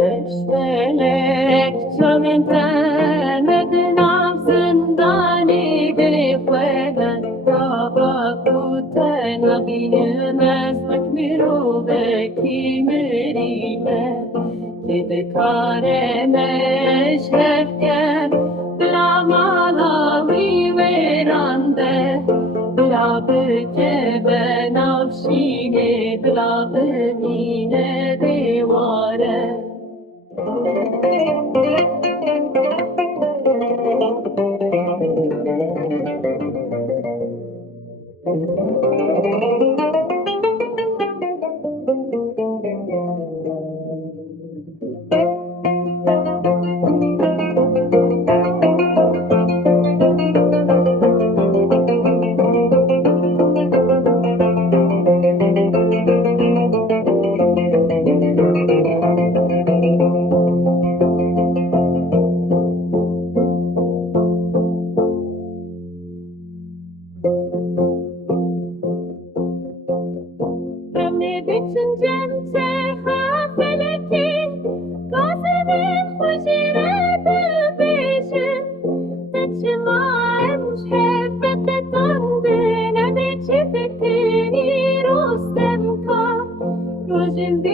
رشتلك جمنتن مدنام زندانی بخوادن رابا کوتن بینم از مکمیرو بکی مریمه که کارمش هفکن بلا مالاوی ویرانده بلا بکه بنافشینه بلا بمینه دیواره Düşüncemse haffeleki Gazenin hujirede beşin Teçmaem şefete tandine Beçifetini rostem ka Rojin